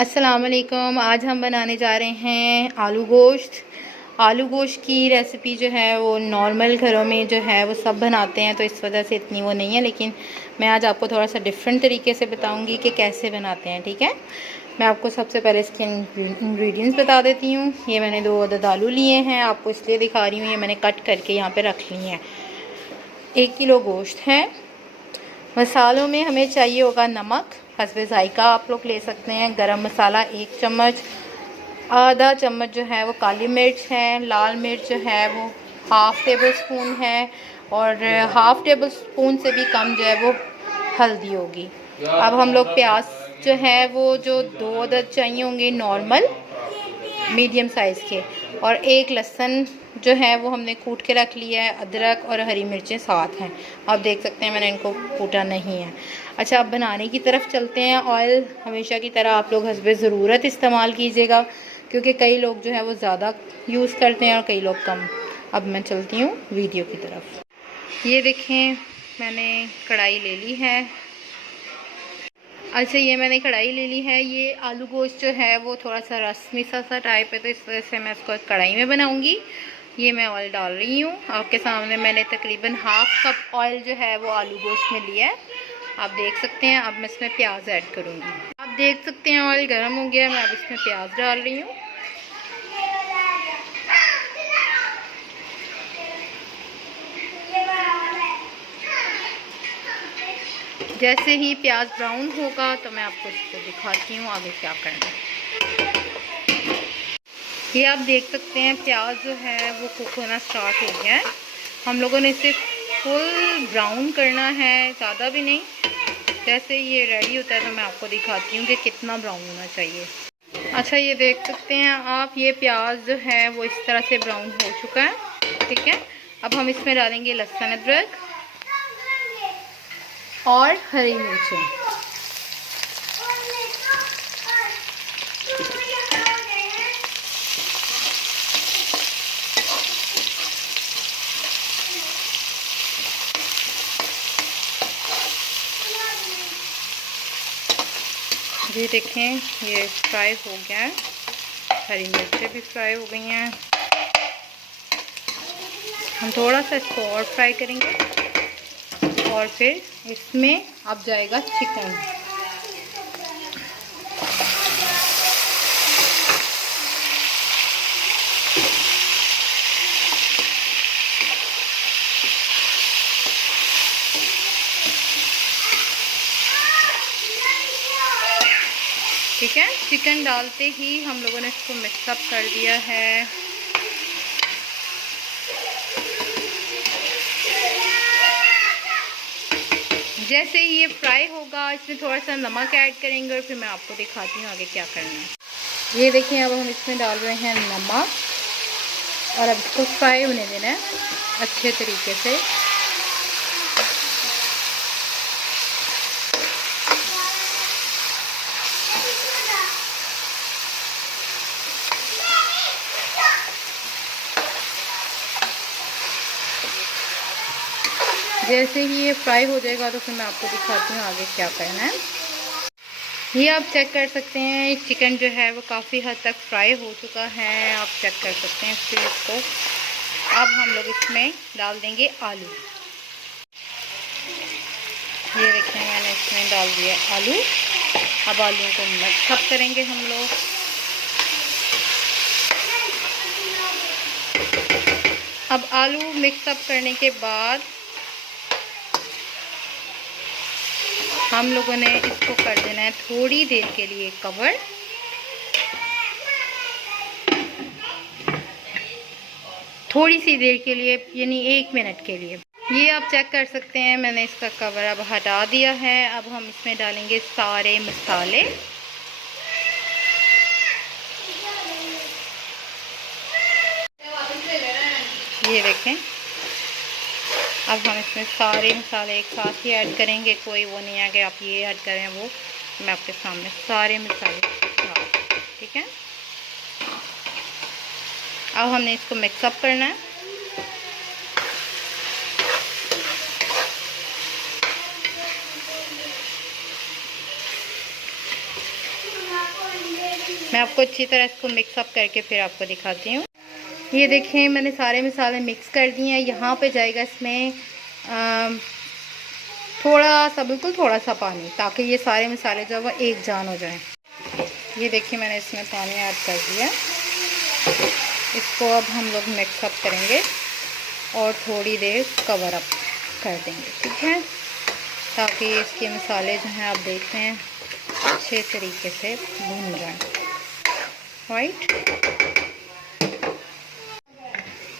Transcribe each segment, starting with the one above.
अस्सलाम वालेकुम। आज हम बनाने जा रहे हैं आलू गोश्त। आलू गोश्त की रेसिपी जो है वो नॉर्मल घरों में जो है वो सब बनाते हैं, तो इस वजह से इतनी वो नहीं है, लेकिन मैं आज आपको थोड़ा सा डिफरेंट तरीके से बताऊंगी कि कैसे बनाते हैं। ठीक है, मैं आपको सबसे पहले इसके इंग्रेडिएंट्स बता देती हूँ। ये मैंने 2 अदद आलू लिए हैं, आपको इसलिए दिखा रही हूँ, ये मैंने कट करके यहाँ पर रख ली हैं। 1 किलो गोश्त है। मसालों में हमें चाहिए होगा नमक हस्बे ज़ायका, आप लोग ले सकते हैं। गरम मसाला 1 चम्मच, आधा चम्मच जो है वो काली मिर्च है, लाल मिर्च जो है वो हाफ़ टेबल स्पून है, और हाफ़ टेबल स्पून से भी कम जो है वो हल्दी होगी। अब हम लोग प्याज जो है वो जो 2 अदद चाहिए होंगे नॉर्मल मीडियम साइज़ के, और 1 लहसुन जो है वो हमने कूट के रख लिया है। अदरक और हरी मिर्चें साथ हैं, आप देख सकते हैं मैंने इनको कूटा नहीं है। अच्छा, अब बनाने की तरफ चलते हैं। ऑयल हमेशा की तरह आप लोग हस्बे ज़रूरत इस्तेमाल कीजिएगा, क्योंकि कई लोग जो है वो ज़्यादा यूज़ करते हैं और कई लोग कम। अब मैं चलती हूँ वीडियो की तरफ। ये देखें, मैंने कढ़ाई ले ली है। अच्छा, ये मैंने कढ़ाई ले ली है। ये आलू गोश्त जो है वो थोड़ा सा रस्मी सा टाइप है, तो इस वजह से मैं इसको कढ़ाई में बनाऊंगी। ये मैं ऑयल डाल रही हूँ आपके सामने। मैंने तकरीबन हाफ़ कप ऑयल जो है वो आलू गोश्त में लिया है, आप देख सकते हैं। अब मैं इसमें प्याज ऐड करूँगी। आप देख सकते हैं ऑयल गर्म हो गया, मैं अब इसमें प्याज डाल रही हूँ। जैसे ही प्याज ब्राउन होगा तो मैं आपको इसको दिखाती हूँ आगे क्या करना है। ये आप देख सकते हैं प्याज जो है वो कुक होना स्टार्ट हो गया है। हम लोगों ने इसे फुल ब्राउन करना है, ज़्यादा भी नहीं। जैसे ये रेडी होता है तो मैं आपको दिखाती हूँ कि कितना ब्राउन होना चाहिए। अच्छा, ये देख सकते हैं आप, ये प्याज जो है वो इस तरह से ब्राउन हो चुका है। ठीक है, अब हम इसमें डालेंगे लहसुन अदरक और हरी मिर्चें। ये देखें, ये फ्राई हो गया है, हरी मिर्चें भी फ्राई हो गई हैं। हम थोड़ा सा इसको और फ्राई करेंगे, और फिर इसमें अब जाएगा चिकन। ठीक है, चिकन डालते ही हम लोगों ने इसको मिक्सअप कर दिया है। जैसे ही ये फ्राई होगा इसमें थोड़ा सा नमक ऐड करेंगे, और फिर मैं आपको दिखाती हूँ आगे क्या करना है। ये देखिए, अब हम इसमें डाल रहे हैं नमक, और अब इसको फ्राई होने देना है अच्छे तरीके से। जैसे ही ये फ्राई हो जाएगा तो फिर मैं आपको दिखाती हूँ आगे क्या करना है। ये आप चेक कर सकते हैं, चिकन जो है वो काफ़ी हद तक फ्राई हो चुका है, आप चेक कर सकते हैं। फिर इसको अब हम लोग इसमें डाल देंगे आलू। ये देखें, मैंने इसमें डाल दिया आलू। अब आलूओं को मिक्सअप करेंगे हम लोग। अब आलू मिक्सअप करने के बाद हम लोगों ने इसको कर देना है थोड़ी देर के लिए कवर। थोड़ी सी देर के लिए, यानी 1 मिनट के लिए। ये आप चेक कर सकते हैं, मैंने इसका कवर अब हटा दिया है। अब हम इसमें डालेंगे सारे मसाले। ये देखें, अब हम इसमें सारे मसाले एक साथ ही ऐड करेंगे। कोई वो नहीं है कि आप ये ऐड करें वो, मैं आपके सामने सारे मसाले। ठीक है, अब हमने इसको मिक्सअप करना है। मैं आपको अच्छी तरह इसको मिक्स अप करके फिर आपको दिखाती हूँ। ये देखें मैंने सारे मसाले मिक्स कर दिए हैं। यहाँ पे जाएगा इसमें थोड़ा सा, बिल्कुल थोड़ा सा पानी, ताकि ये सारे मसाले जो है वो एक जान हो जाएं। ये देखिए मैंने इसमें पानी ऐड कर दिया। इसको अब हम लोग मिक्स अप करेंगे और थोड़ी देर कवर अप कर देंगे, ठीक है, ताकि इसके मसाले जो हैं आप देखते हैं अच्छे तरीके से भून जाएं। राइट,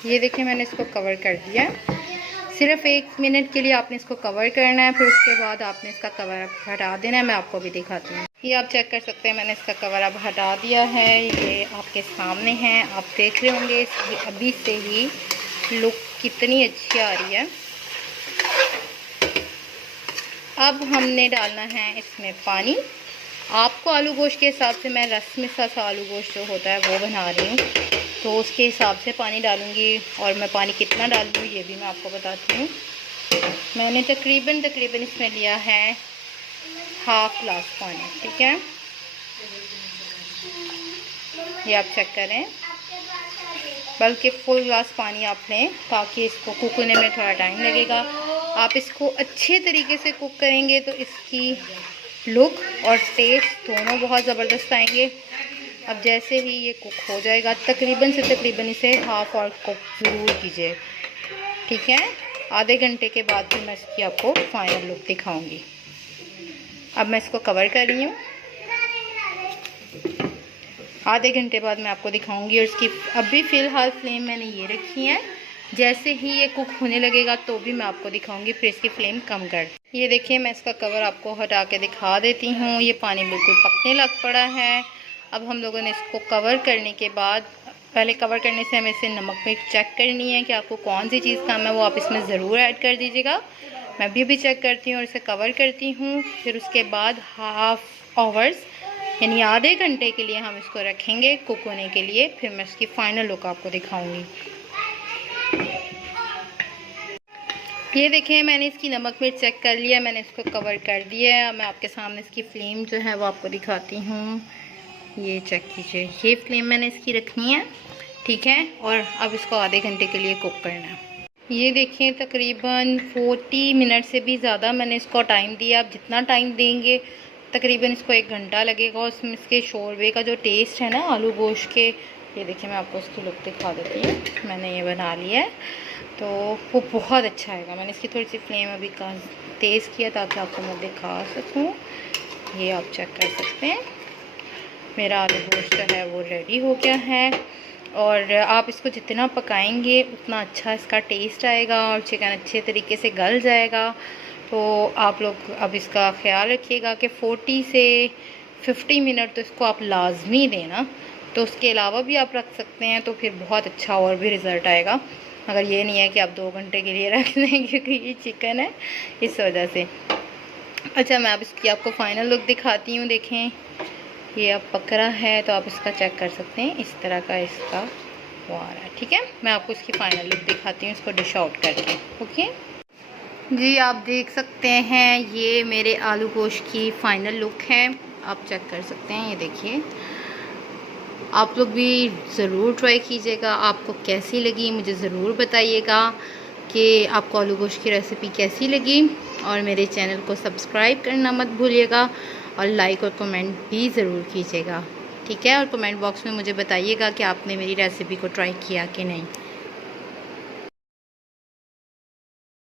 ये देखिए मैंने इसको कवर कर दिया। सिर्फ 1 मिनट के लिए आपने इसको कवर करना है, फिर उसके बाद आपने इसका कवर अब हटा देना है। मैं आपको भी दिखाती हूँ। ये आप चेक कर सकते हैं, मैंने इसका कवर अब हटा दिया है। ये आपके सामने है, आप देख रहे होंगे इसकी अभी से ही लुक कितनी अच्छी आ रही है। अब हमने डालना है इसमें पानी। आपको आलू गोश्त के हिसाब से, मैं रस में सा आलू गोश्त जो होता है वो बना रही हूँ, तो उसके हिसाब से पानी डालूँगी। और मैं पानी कितना डालूँगी ये भी मैं आपको बताती हूँ। मैंने तकरीबन इसमें लिया है हाफ ग्लास पानी, ठीक है। ये आप चेक करें, बल्कि फुल ग्लास पानी आप लें, ताकि इसको कुक होने में थोड़ा टाइम लगेगा। आप इसको अच्छे तरीके से कुक करेंगे तो इसकी लुक और टेस्ट दोनों बहुत ज़बरदस्त आएंगे। अब जैसे ही ये कुक हो जाएगा, तकरीबन इसे हाफ और कुक ज़रूर कीजिए, ठीक है। आधे घंटे के बाद फिर मैं इसकी आपको फाइनल लुक दिखाऊंगी। अब मैं इसको कवर कर रही हूँ। आधे घंटे बाद मैं आपको दिखाऊंगी। और इसकी अभी फ़िलहाल फ्लेम मैंने ये रखी है। जैसे ही ये कुक होने लगेगा तो भी मैं आपको दिखाऊंगी, फिर इसकी फ्लेम कम कर। ये देखिए मैं इसका कवर आपको हटा के दिखा देती हूँ। ये पानी बिल्कुल पकने लग पड़ा है। अब हम लोगों ने इसको कवर करने के बाद, पहले कवर करने से हमें इसे नमक में चेक करनी है कि आपको कौन सी चीज़ कम है, वो आप इसमें ज़रूर ऐड कर दीजिएगा। मैं भी चेक करती हूँ और इसे कवर करती हूँ। फिर उसके बाद हाफ आवर्स यानी आधे घंटे के लिए हम इसको रखेंगे कुक होने के लिए। फिर मैं इसकी फ़ाइनल लुक आपको दिखाऊंगी। ये देखिए मैंने इसकी नमक मिर्च चेक कर लिया, मैंने इसको कवर कर दिया है। मैं आपके सामने इसकी फ्लेम जो है वो आपको दिखाती हूँ। ये चेक कीजिए, ये फ्लेम मैंने इसकी रखनी है, ठीक है। और अब इसको आधे घंटे के लिए कुक करना है। ये देखिए तकरीबन 40 मिनट से भी ज़्यादा मैंने इसको टाइम दिया। आप जितना टाइम देंगे तकरीबन इसको 1 घंटा लगेगा। उसमें इसके शोरबे का जो टेस्ट है ना आलू गोश्त के, ये देखिए मैं आपको इसकी लुक दिखा देती हूँ। मैंने ये बना लिया है तो वो बहुत अच्छा आएगा। मैंने इसकी थोड़ी सी फ्लेम अभी का तेज़ किया ताकि आपको मैं दिखा सकूँ। ये आप चेक कर सकते हैं, मेरा आलू गोश्त जो है वो रेडी हो गया है। और आप इसको जितना पकाएंगे उतना अच्छा इसका टेस्ट आएगा और चिकन अच्छे तरीके से गल जाएगा। तो आप लोग अब इसका ख्याल रखिएगा कि 40 से 50 मिनट तो इसको आप लाजमी देना। तो उसके अलावा भी आप रख सकते हैं तो फिर बहुत अच्छा और भी रिज़ल्ट आएगा। अगर ये नहीं है कि आप 2 घंटे के लिए रख दें, क्योंकि ये चिकन है इस वजह से। अच्छा, मैं अब इसकी आपको फ़ाइनल लुक दिखाती हूँ। देखें ये अब पक रहा है तो आप इसका चेक कर सकते हैं, इस तरह का इसका वो आ रहा है, ठीक है। मैं आपको इसकी फ़ाइनल लुक दिखाती हूँ इसको डिश आउट करके। ओके जी, आप देख सकते हैं ये मेरे आलू गोश्त की फ़ाइनल लुक है, आप चेक कर सकते हैं। ये देखिए, आप लोग भी ज़रूर ट्राई कीजिएगा। आपको कैसी लगी मुझे ज़रूर बताइएगा कि आपको आलू गोश्त की रेसिपी कैसी लगी। और मेरे चैनल को सब्सक्राइब करना मत भूलिएगा और लाइक और कमेंट भी ज़रूर कीजिएगा, ठीक है। और कमेंट बॉक्स में मुझे बताइएगा कि आपने मेरी रेसिपी को ट्राई किया कि नहीं।